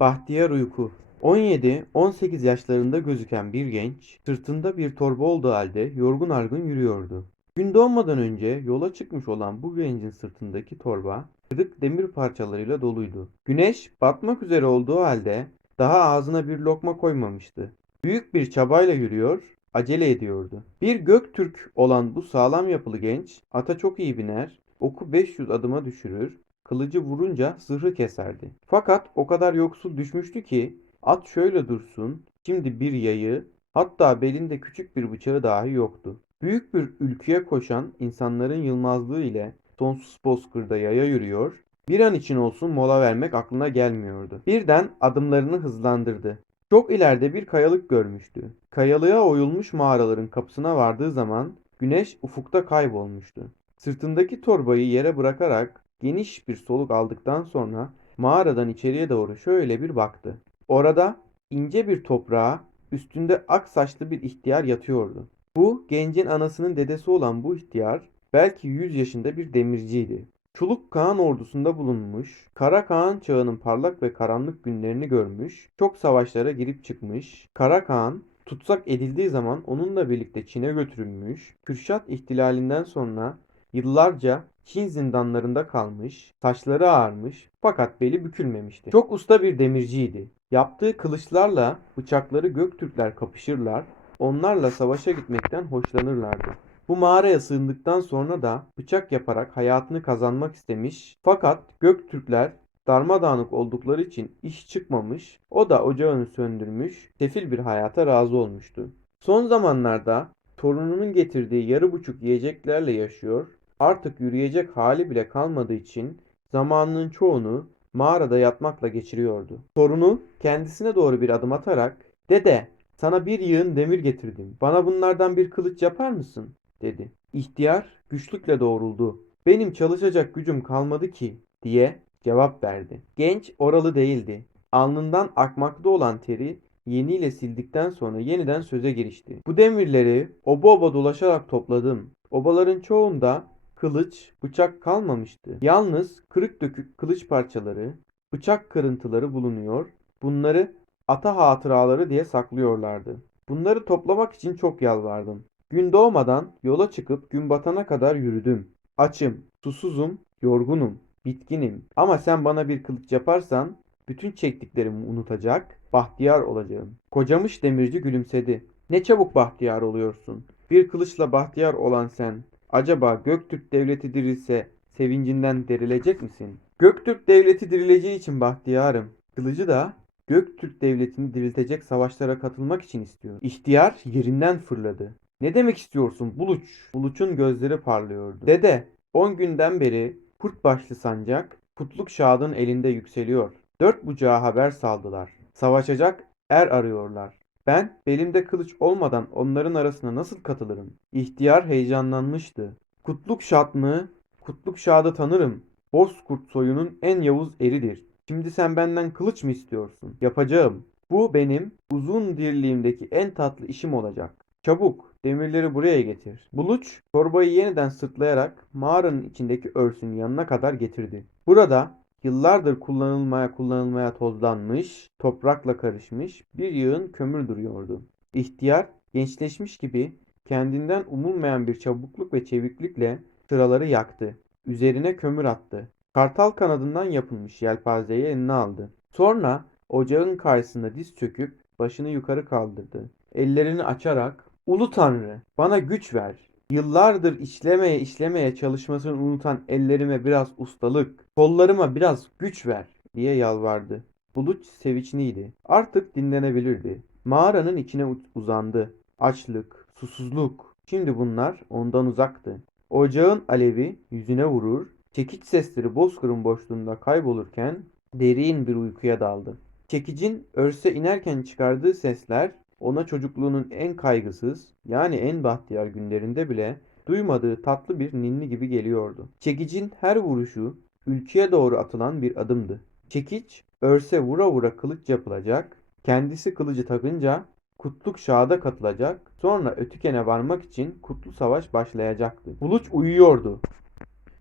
Bahtiyar Uyku 17-18 yaşlarında gözüken bir genç, sırtında bir torba olduğu halde yorgun argın yürüyordu. Gün doğmadan önce yola çıkmış olan bu gencin sırtındaki torba, kırık demir parçalarıyla doluydu. Güneş batmak üzere olduğu halde daha ağzına bir lokma koymamıştı. Büyük bir çabayla yürüyor, acele ediyordu. Bir Göktürk olan bu sağlam yapılı genç, ata çok iyi biner, oku 500 adıma düşürür, kılıcı vurunca zırhı keserdi. Fakat o kadar yoksul düşmüştü ki at şöyle dursun, şimdi bir yayı, hatta belinde küçük bir bıçağı dahi yoktu. Büyük bir ülküye koşan insanların yılmazlığı ile sonsuz bozkırda yaya yürüyor, bir an için olsun mola vermek aklına gelmiyordu. Birden adımlarını hızlandırdı. Çok ileride bir kayalık görmüştü. Kayalığa oyulmuş mağaraların kapısına vardığı zaman güneş ufukta kaybolmuştu. Sırtındaki torbayı yere bırakarak geniş bir soluk aldıktan sonra mağaradan içeriye doğru şöyle bir baktı. Orada ince bir toprağa üstünde ak saçlı bir ihtiyar yatıyordu. Bu gencin anasının dedesi olan bu ihtiyar belki 100 yaşında bir demirciydi. Çuluk Kağan ordusunda bulunmuş, Kara Kağan çağının parlak ve karanlık günlerini görmüş, çok savaşlara girip çıkmış. Kara Kağan tutsak edildiği zaman onunla birlikte Çin'e götürülmüş, Kürşat ihtilalinden sonra yıllarca Çin zindanlarında kalmış, saçları ağarmış fakat beli bükülmemişti. Çok usta bir demirciydi. Yaptığı kılıçlarla bıçakları Göktürkler kapışırlar, onlarla savaşa gitmekten hoşlanırlardı. Bu mağaraya sığındıktan sonra da bıçak yaparak hayatını kazanmak istemiş fakat Göktürkler darmadağınık oldukları için iş çıkmamış, o da ocağını söndürmüş, sefil bir hayata razı olmuştu. Son zamanlarda torununun getirdiği yarı buçuk yiyeceklerle yaşıyor, artık yürüyecek hali bile kalmadığı için zamanının çoğunu mağarada yatmakla geçiriyordu. Torunu kendisine doğru bir adım atarak, "Dede, sana bir yığın demir getirdim. Bana bunlardan bir kılıç yapar mısın?" dedi. İhtiyar güçlükle doğruldu. "Benim çalışacak gücüm kalmadı ki." diye cevap verdi. Genç oralı değildi. Alnından akmakta olan teri yeniyle sildikten sonra yeniden söze girişti. Bu demirleri oba oba dolaşarak topladım. Obaların çoğunda kılıç, bıçak kalmamıştı. Yalnız kırık dökük kılıç parçaları, bıçak kırıntıları bulunuyor. Bunları ata hatıraları diye saklıyorlardı. Bunları toplamak için çok yalvardım. Gün doğmadan yola çıkıp gün batana kadar yürüdüm. Açım, susuzum, yorgunum, bitkinim. Ama sen bana bir kılıç yaparsan bütün çektiklerimi unutacak, bahtiyar olacağım. Kocamış demirci gülümsedi. Ne çabuk bahtiyar oluyorsun. Bir kılıçla bahtiyar olan sen, acaba Göktürk devleti dirilse sevincinden derilecek misin? Göktürk devleti dirileceği için bahtiyarım. Kılıcı da Göktürk devletini diriltecek savaşlara katılmak için istiyor. İhtiyar yerinden fırladı. Ne demek istiyorsun Buluç? Buluç'un gözleri parlıyordu. Dede, 10 günden beri kurt başlı sancak Kutluk Şah'ın elinde yükseliyor. Dört bucağa haber saldılar. Savaşacak er arıyorlar. Ben belimde kılıç olmadan onların arasına nasıl katılırım? İhtiyar heyecanlanmıştı. Kutluk Şad mı? Kutluk Şad'ı tanırım. Bozkurt soyunun en yavuz eridir. Şimdi sen benden kılıç mı istiyorsun? Yapacağım. Bu benim uzun dirliğimdeki en tatlı işim olacak. Çabuk demirleri buraya getir. Buluç torbayı yeniden sırtlayarak mağaranın içindeki örsün yanına kadar getirdi. Burada yıllardır kullanılmaya kullanılmaya tozlanmış, toprakla karışmış bir yığın kömür duruyordu. İhtiyar gençleşmiş gibi kendinden umulmayan bir çabukluk ve çeviklikle sıraları yaktı. Üzerine kömür attı. Kartal kanadından yapılmış yelpazeyi eline aldı. Sonra ocağın karşısında diz çöküp başını yukarı kaldırdı. Ellerini açarak Ulu Tanrı bana güç ver. Yıllardır işlemeye işlemeye çalışmasını unutan ellerime biraz ustalık, kollarıma biraz güç ver diye yalvardı. Buluç sevinçliydi. Artık dinlenebilirdi. Mağaranın içine uzandı. Açlık, susuzluk. Şimdi bunlar ondan uzaktı. Ocağın alevi yüzüne vurur, çekiç sesleri bozkırın boşluğunda kaybolurken derin bir uykuya daldı. Çekicin örse inerken çıkardığı sesler ona çocukluğunun en kaygısız yani en bahtiyar günlerinde bile duymadığı tatlı bir ninni gibi geliyordu. Çekicin her vuruşu ülkeye doğru atılan bir adımdı. Çekiç örse vura vura kılıç yapılacak, kendisi kılıcı takınca Kutluk Şah'a katılacak, sonra Ötüken'e varmak için Kutlu Savaş başlayacaktı. Buluç uyuyordu.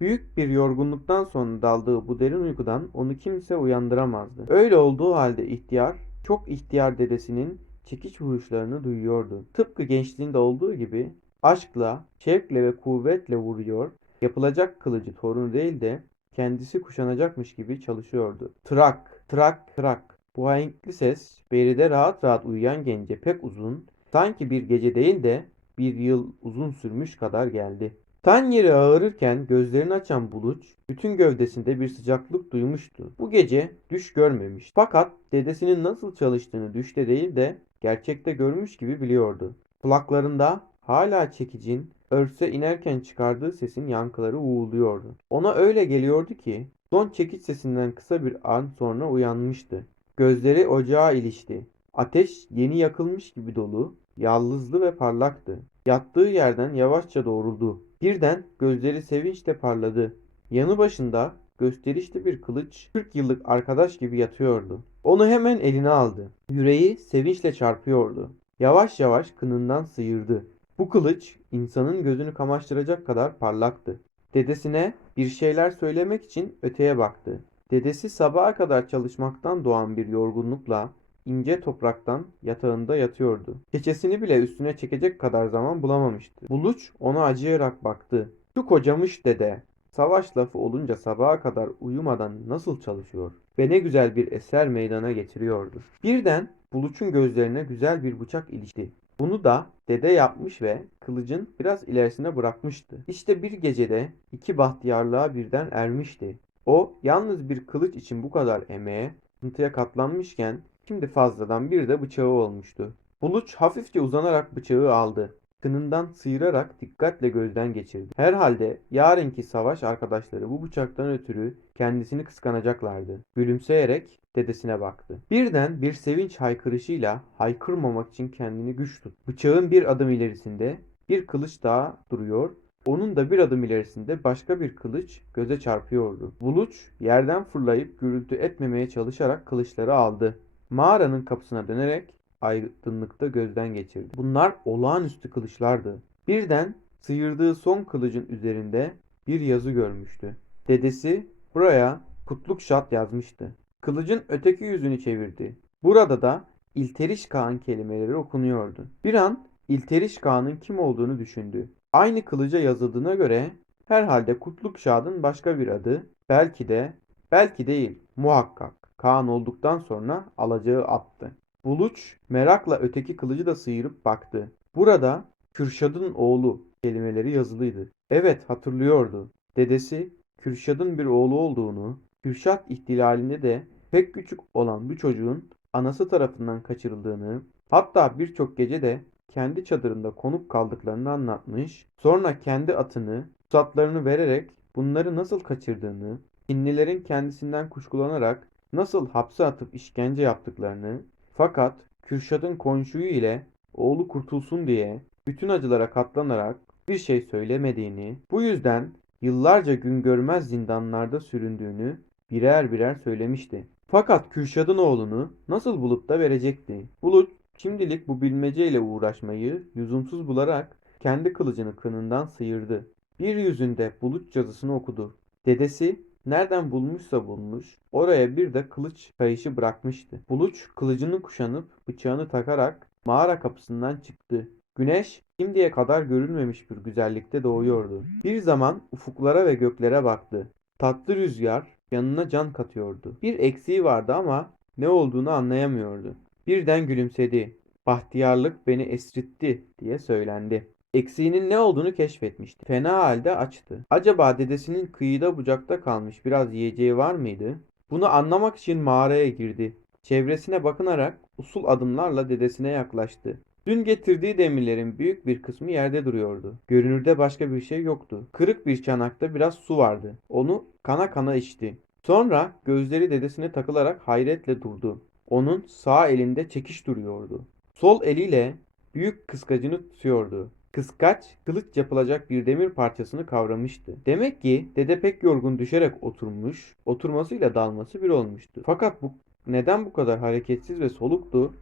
Büyük bir yorgunluktan sonra daldığı bu derin uykudan onu kimse uyandıramazdı. Öyle olduğu halde ihtiyar, çok ihtiyar dedesinin çekiç vuruşlarını duyuyordu. Tıpkı gençliğinde olduğu gibi aşkla, şevkle ve kuvvetle vuruyor, yapılacak kılıcı torunu değil de kendisi kuşanacakmış gibi çalışıyordu. Trak, trak, trak. Bu ahenkli ses beride rahat rahat uyuyan gence pek uzun, sanki bir gece değil de bir yıl uzun sürmüş kadar geldi. Tan yeri ağırırken gözlerini açan Buluç bütün gövdesinde bir sıcaklık duymuştu. Bu gece düş görmemiş. Fakat dedesinin nasıl çalıştığını düşte değil de gerçekte görmüş gibi biliyordu. Kulaklarında hala çekicin örse inerken çıkardığı sesin yankıları uğulduyordu. Ona öyle geliyordu ki son çekiç sesinden kısa bir an sonra uyanmıştı. Gözleri ocağa ilişti. Ateş yeni yakılmış gibi dolu, yalnızlı ve parlaktı. Yattığı yerden yavaşça doğruldu. Birden gözleri sevinçle parladı. Yanı başında gösterişli bir kılıç 40 yıllık arkadaş gibi yatıyordu. Onu hemen eline aldı. Yüreği sevinçle çarpıyordu. Yavaş yavaş kınından sıyırdı. Bu kılıç insanın gözünü kamaştıracak kadar parlaktı. Dedesine bir şeyler söylemek için öteye baktı. Dedesi sabaha kadar çalışmaktan doğan bir yorgunlukla ince topraktan yatağında yatıyordu. Keçesini bile üstüne çekecek kadar zaman bulamamıştı. Buluç ona acıyarak baktı. Şu kocamış dede. Savaş lafı olunca sabaha kadar uyumadan nasıl çalışıyor ve ne güzel bir eser meydana getiriyordu. Birden Buluç'un gözlerine güzel bir bıçak ilişti. Bunu da dede yapmış ve kılıcın biraz ilerisine bırakmıştı. İşte bir gecede iki bahtiyarlığa birden ermişti. O yalnız bir kılıç için bu kadar emeğe, sıkıntıya katlanmışken şimdi fazladan bir de bıçağı olmuştu. Buluç hafifçe uzanarak bıçağı aldı. Kınından sıyırarak dikkatle gözden geçirdi. Herhalde yarınki savaş arkadaşları bu bıçaktan ötürü kendisini kıskanacaklardı. Gülümseyerek dedesine baktı. Birden bir sevinç haykırışıyla haykırmamak için kendini güç tut. Bıçağın bir adım ilerisinde bir kılıç daha duruyor onun da bir adım ilerisinde başka bir kılıç göze çarpıyordu. Buluç yerden fırlayıp gürültü etmemeye çalışarak kılıçları aldı. Mağaranın kapısına dönerek aydınlıkta gözden geçirdi. Bunlar olağanüstü kılıçlardı. Birden sıyırdığı son kılıcın üzerinde bir yazı görmüştü. Dedesi buraya Kutluk Şat yazmıştı. Kılıcın öteki yüzünü çevirdi. Burada da İlteriş Kağan kelimeleri okunuyordu. Bir an İlteriş Kağan'ın kim olduğunu düşündü. Aynı kılıca yazıldığına göre herhalde Kutluk Şad'ın başka bir adı, belki de, belki değil, muhakkak Kaan olduktan sonra alacağı attı. Buluç merakla öteki kılıcı da sıyırıp baktı. Burada Kürşad'ın oğlu kelimeleri yazılıydı. Evet hatırlıyordu. Dedesi Kürşad'ın bir oğlu olduğunu, Kürşat ihtilalinde de pek küçük olan bu çocuğun anası tarafından kaçırıldığını, hatta birçok gece de kendi çadırında konup kaldıklarını anlatmış, sonra kendi atını, pusatlarını vererek bunları nasıl kaçırdığını, Çinlilerin kendisinden kuşkulanarak nasıl hapse atıp işkence yaptıklarını, fakat Kürşat'ın konşuyu ile oğlu kurtulsun diye bütün acılara katlanarak bir şey söylemediğini, bu yüzden yıllarca gün görmez zindanlarda süründüğünü birer birer söylemişti. Fakat Kürşat'ın oğlunu nasıl bulup da verecekti? Bulut Şimdilik bu bilmeceyle uğraşmayı lüzumsuz bularak kendi kılıcını kınından sıyırdı. Bir yüzünde bulut yazısını okudu. Dedesi nereden bulmuşsa bulmuş oraya bir de kılıç kayışı bırakmıştı. Buluç kılıcını kuşanıp bıçağını takarak mağara kapısından çıktı. Güneş şimdiye kadar görülmemiş bir güzellikte doğuyordu. Bir zaman ufuklara ve göklere baktı. Tatlı rüzgar yanına can katıyordu. Bir eksiği vardı ama ne olduğunu anlayamıyordu. Birden gülümsedi. Bahtiyarlık beni esritti diye söylendi. Eksiğinin ne olduğunu keşfetmişti. Fena halde açtı. Acaba dedesinin kıyıda bucakta kalmış biraz yiyeceği var mıydı? Bunu anlamak için mağaraya girdi. Çevresine bakınarak usul adımlarla dedesine yaklaştı. Dün getirdiği demirlerin büyük bir kısmı yerde duruyordu. Görünürde başka bir şey yoktu. Kırık bir çanakta biraz su vardı. Onu kana kana içti. Sonra gözleri dedesine takılarak hayretle durdu. Onun sağ elinde çekiş duruyordu. Sol eliyle büyük kıskacını tutuyordu. Kıskaç kılıç yapılacak bir demir parçasını kavramıştı. Demek ki dede pek yorgun düşerek oturmuş, oturmasıyla dalması bir olmuştu. Fakat bu neden bu kadar hareketsiz ve soluktu?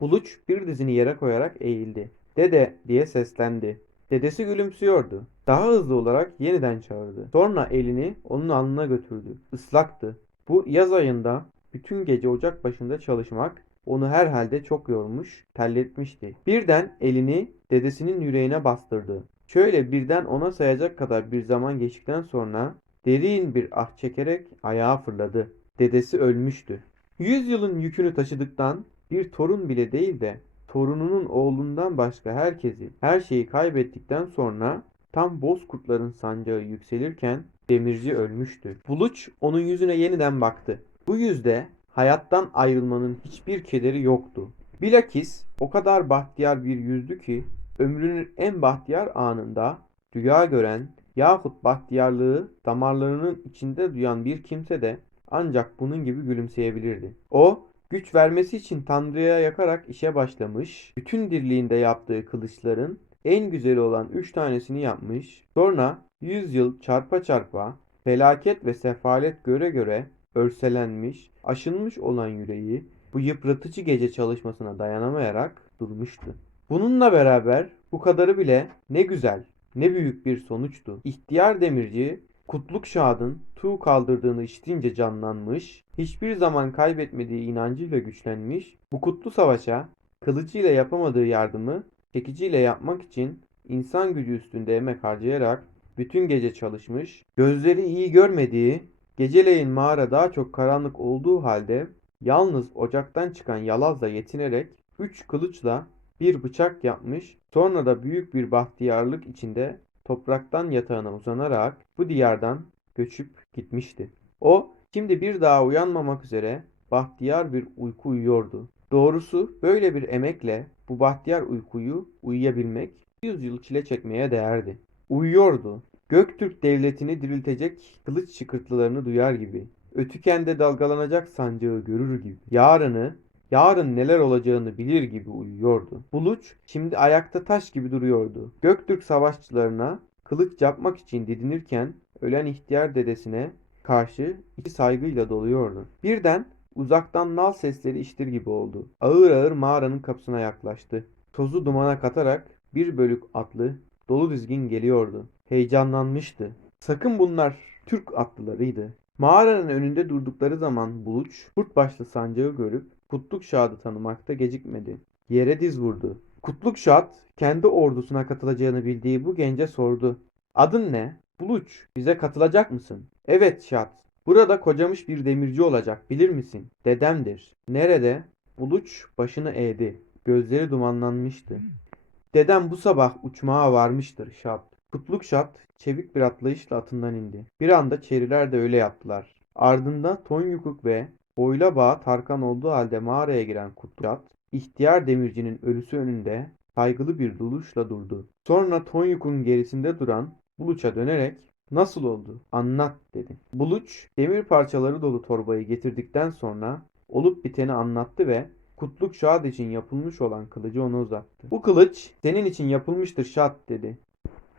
Buluç bir dizini yere koyarak eğildi. Dede diye seslendi. Dedesi gülümsüyordu. Daha hızlı olarak yeniden çağırdı. Sonra elini onun alnına götürdü. Islaktı. Bu yaz ayında bütün gece ocak başında çalışmak onu herhalde çok yormuş, terletmişti. Birden elini dedesinin yüreğine bastırdı. Şöyle birden ona sayacak kadar bir zaman geçtikten sonra derin bir ah çekerek ayağa fırladı. Dedesi ölmüştü. Yüz yılın yükünü taşıdıktan bir torun bile değil de torununun oğlundan başka herkesi, her şeyi kaybettikten sonra tam bozkurtların sancağı yükselirken demirci ölmüştü. Buluç onun yüzüne yeniden baktı. Bu yüzde hayattan ayrılmanın hiçbir kederi yoktu. Bilakis o kadar bahtiyar bir yüzdü ki ömrünün en bahtiyar anında rüya gören yahut bahtiyarlığı damarlarının içinde duyan bir kimse de ancak bunun gibi gülümseyebilirdi. O güç vermesi için Tanrı'ya yakarak işe başlamış, bütün dirliğinde yaptığı kılıçların en güzeli olan üç tanesini yapmış, sonra yüz yıl çarpa çarpa felaket ve sefalet göre göre örselenmiş, aşınmış olan yüreği bu yıpratıcı gece çalışmasına dayanamayarak durmuştu. Bununla beraber bu kadarı bile ne güzel, ne büyük bir sonuçtu. İhtiyar demirci Kutluk Şah'ın tuğ kaldırdığını işitince canlanmış, hiçbir zaman kaybetmediği inancıyla güçlenmiş, bu kutlu savaşa kılıcıyla yapamadığı yardımı çekiciyle yapmak için insan gücü üstünde emek harcayarak bütün gece çalışmış, gözleri iyi görmediği, geceleyin mağara daha çok karanlık olduğu halde yalnız ocaktan çıkan yalazla yetinerek üç kılıçla bir bıçak yapmış, sonra da büyük bir bahtiyarlık içinde topraktan yatağına uzanarak bu diyardan göçüp gitmişti. O şimdi bir daha uyanmamak üzere bahtiyar bir uyku uyuyordu. Doğrusu böyle bir emekle bu bahtiyar uykuyu uyuyabilmek yüz yıl çile çekmeye değerdi. Uyuyordu. Göktürk devletini diriltecek kılıç çıkırtılarını duyar gibi. Ötükende dalgalanacak sancağı görür gibi. Yarını, yarın neler olacağını bilir gibi uyuyordu. Buluç şimdi ayakta taş gibi duruyordu. Göktürk savaşçılarına kılıç yapmak için didinirken ölen ihtiyar dedesine karşı içi saygıyla doluyordu. Birden uzaktan nal sesleri işitir gibi oldu. Ağır ağır mağaranın kapısına yaklaştı. Tozu dumana katarak bir bölük atlı dolu dizgin geliyordu. Heyecanlanmıştı. Sakın bunlar Türk atlılarıydı. Mağaranın önünde durdukları zaman Buluç, kurt başlı sancağı görüp Kutluk Şah'ı tanımakta gecikmedi. Yere diz vurdu. Kutluk Şah kendi ordusuna katılacağını bildiği bu gence sordu. Adın ne? Buluç. Bize katılacak mısın? Evet Şah. Burada kocamış bir demirci olacak bilir misin? Dedemdir. Nerede? Buluç başını eğdi. Gözleri dumanlanmıştı. Dedem bu sabah uçmağa varmıştır Şat. Kutluk Şat çevik bir atlayışla atından indi. Bir anda çeriler de öyle yaptılar. Ardında Tonyukuk ve Boyla Bağ Tarkan olduğu halde mağaraya giren Kutluk Şat, ihtiyar demircinin ölüsü önünde saygılı bir duruşla durdu. Sonra Tonyuk'un gerisinde duran Buluç'a dönerek Nasıl oldu? Anlat dedi. Buluç demir parçaları dolu torbayı getirdikten sonra olup biteni anlattı ve Kutluk Şad için yapılmış olan kılıcı ona uzattı. Bu kılıç senin için yapılmıştır Şad dedi.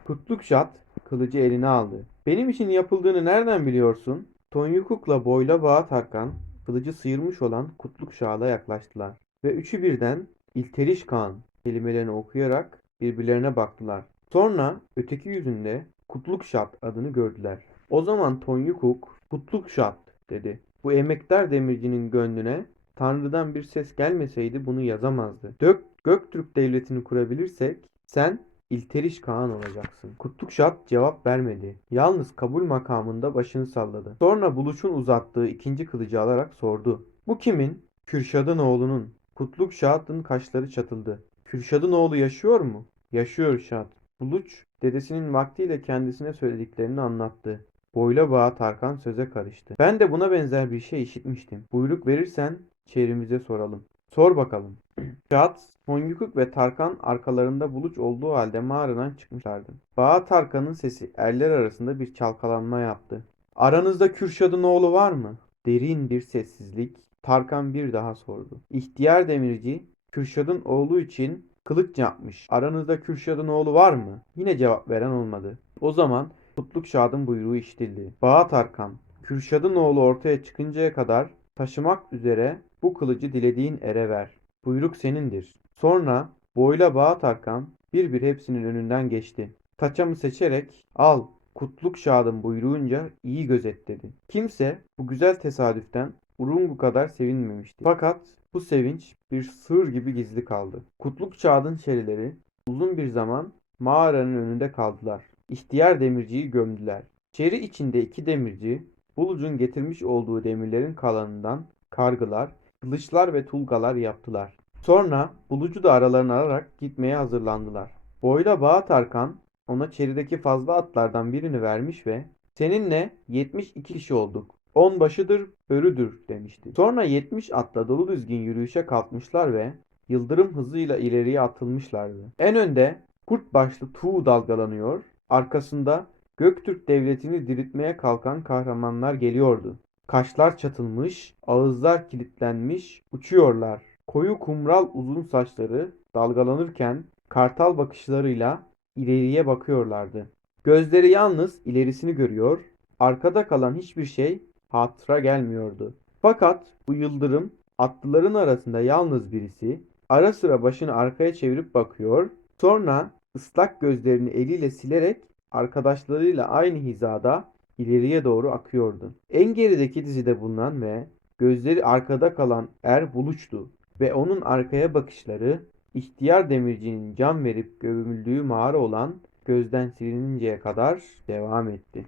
Kutluk Şad kılıcı eline aldı. Benim için yapıldığını nereden biliyorsun? Tonyukuk'la boyla bağa Tarkan kılıcı sıyırmış olan Kutluk Şah'a yaklaştılar. Ve üçü birden İlteriş Kağan kelimelerini okuyarak birbirlerine baktılar. Sonra öteki yüzünde Kutluk Şat adını gördüler. O zaman Tonyukuk Kutluk Şat dedi. Bu emektar demircinin gönlüne Tanrı'dan bir ses gelmeseydi bunu yazamazdı. Dök, Göktürk devletini kurabilirsek sen İlteriş Kağan olacaksın. Kutluk Şat cevap vermedi. Yalnız kabul makamında başını salladı. Sonra buluşun uzattığı ikinci kılıcı alarak sordu. Bu kimin? Kürşad'ın oğlunun. Kutluk Şat'ın kaşları çatıldı. Kürşad'ın oğlu yaşıyor mu? Yaşıyor Şat. Buluç dedesinin vaktiyle kendisine söylediklerini anlattı. Boyla bağa Tarkan söze karıştı. Ben de buna benzer bir şey işitmiştim. Buyruk verirsen çevremize soralım. Sor bakalım. Şahat, Tonyukuk ve Tarkan arkalarında buluç olduğu halde mağaradan çıkmışlardı. Bağa Tarkan'ın sesi erler arasında bir çalkalanma yaptı. Aranızda Kürşad'ın oğlu var mı? Derin bir sessizlik. Tarkan bir daha sordu. İhtiyar demirci Kürşad'ın oğlu için kılıç yapmış. Aranızda Kürşad'ın oğlu var mı? Yine cevap veren olmadı. O zaman Kutluk Şad'ın buyruğu işitildi. Bağa Tarkan, Kürşad'ın oğlu ortaya çıkıncaya kadar taşımak üzere bu kılıcı dilediğin ere ver. Buyruk senindir. Sonra boyla Bağa Tarkan bir bir hepsinin önünden geçti. Taçamı seçerek al kutluk şadım buyruğunca iyi gözet dedi. Kimse bu güzel tesadüften Urungu kadar sevinmemişti. Fakat bu sevinç bir sır gibi gizli kaldı. Kutluk Çağat'ın şerileri uzun bir zaman mağaranın önünde kaldılar. İhtiyar demirciyi gömdüler. Çeri içinde iki demirci Buluc'un getirmiş olduğu demirlerin kalanından kargılar, kılıçlar ve tulgalar yaptılar. Sonra Buluc'u da aralarına alarak gitmeye hazırlandılar. Boyla Bağ Tarkan ona çerideki fazla atlardan birini vermiş ve seninle 72 kişi olduk. On başıdır, börüdür demişti. Sonra 70 atla dolu düzgün yürüyüşe kalkmışlar ve yıldırım hızıyla ileriye atılmışlardı. En önde kurt başlı Tuğ dalgalanıyor, arkasında Göktürk devletini diriltmeye kalkan kahramanlar geliyordu. Kaşlar çatılmış, ağızlar kilitlenmiş, uçuyorlar. Koyu kumral uzun saçları dalgalanırken kartal bakışlarıyla ileriye bakıyorlardı. Gözleri yalnız ilerisini görüyor, arkada kalan hiçbir şey hatıra gelmiyordu. Fakat bu yıldırım atlıların arasında yalnız birisi ara sıra başını arkaya çevirip bakıyor, sonra ıslak gözlerini eliyle silerek arkadaşlarıyla aynı hizada ileriye doğru akıyordu. En gerideki dizide bulunan ve gözleri arkada kalan er Buluç'tu ve onun arkaya bakışları ihtiyar demircinin can verip gömüldüğü mağara olan gözden silininceye kadar devam etti.